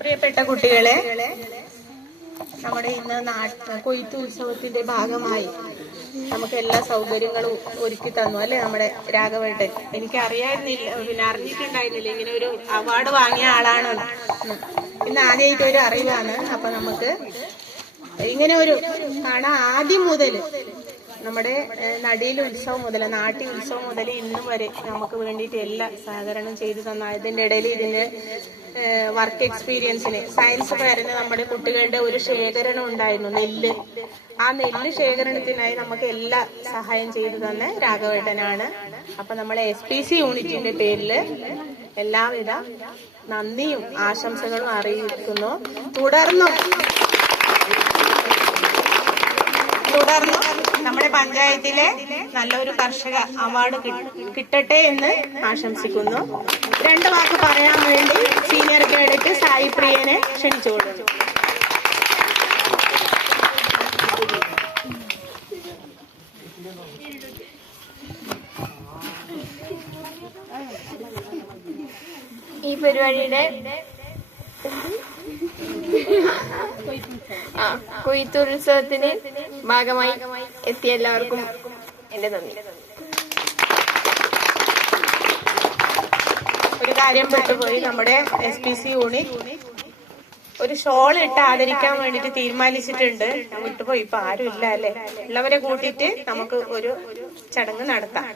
പ്രിയപ്പെട്ട കുട്ടികളെ, നമ്മുടെ ഇന്ന് കൊയ്ത്ത് ഉത്സവത്തിന്റെ ഭാഗമായി നമുക്ക് എല്ലാ സൗകര്യങ്ങളും ഒരുക്കി തന്നു അല്ലെ നമ്മുടെ രാഘവേട്ടൻ. എനിക്ക് അറിയായിരുന്നില്ല, പിന്നെ അറിഞ്ഞിട്ടുണ്ടായിരുന്നില്ല ഇങ്ങനെ ഒരു അവാർഡ് വാങ്ങിയ ആളാണ്. ഇന്ന് ആദ്യമായിട്ട് ഒരു അറിവാണ്. അപ്പൊ നമുക്ക് ഇങ്ങനെ ഒരു കാണാൻ ആദ്യം മുതൽ നമ്മുടെ നടീൽ ഉത്സവം മുതൽ, നാട്ടി ഉത്സവം മുതൽ ഇന്നും വരെ നമുക്ക് വേണ്ടിയിട്ട് എല്ലാ സഹകരണം ചെയ്തു തന്ന, ഇതിന്റെ ഇടയിൽ ഇതിന്റെ വർക്ക് എക്സ്പീരിയൻസിന് സയൻസ് ഫെയറിന് നമ്മുടെ കുട്ടികളുടെ ഒരു ശേഖരണം ഉണ്ടായിരുന്നു, നെല്ല്. ആ നെല്ല് ശേഖരണത്തിനായി നമുക്ക് എല്ലാ സഹായം ചെയ്തു തന്നെ രാഘവേട്ടനാണ്. അപ്പൊ നമ്മളെ SPC യൂണിറ്റിന്റെ പേരില് എല്ലാവിധ നന്ദിയും ആശംസകളും അറിയിക്കുന്നു. തുടർന്നും നമ്മുടെ പഞ്ചായത്തിലെ നല്ലൊരു കർഷക അവാർഡ് കിട്ടട്ടെ എന്ന് ആശംസിക്കുന്നു. 2 വാക്ക് പറയാൻ വേണ്ടി സീനിയർ കേഡറ്റ് സായി പ്രിയനെ ക്ഷണിച്ചുകൊള്ളുന്നു. ഈ പരിപാടിയുടെ കൊയ്ത്തുത്സവത്തിന് ഭാഗമായി എത്തിയ എല്ലാവർക്കും എന്റെ നന്ദി. ഒരു കാര്യം പെട്ടുപോയി, നമ്മുടെ SPC യൂണിറ്റ് ഒരു ഷോൾ ഇട്ട് ആദരിക്കാൻ വേണ്ടിട്ട് തീരുമാനിച്ചിട്ടുണ്ട്. വിട്ടുപോയി, ഇപ്പൊ ആരും ഇല്ല അല്ലെ. ഉള്ളവരെ കൂട്ടിയിട്ട് നമുക്ക് ഒരു ചടങ്ങ് നടത്താം.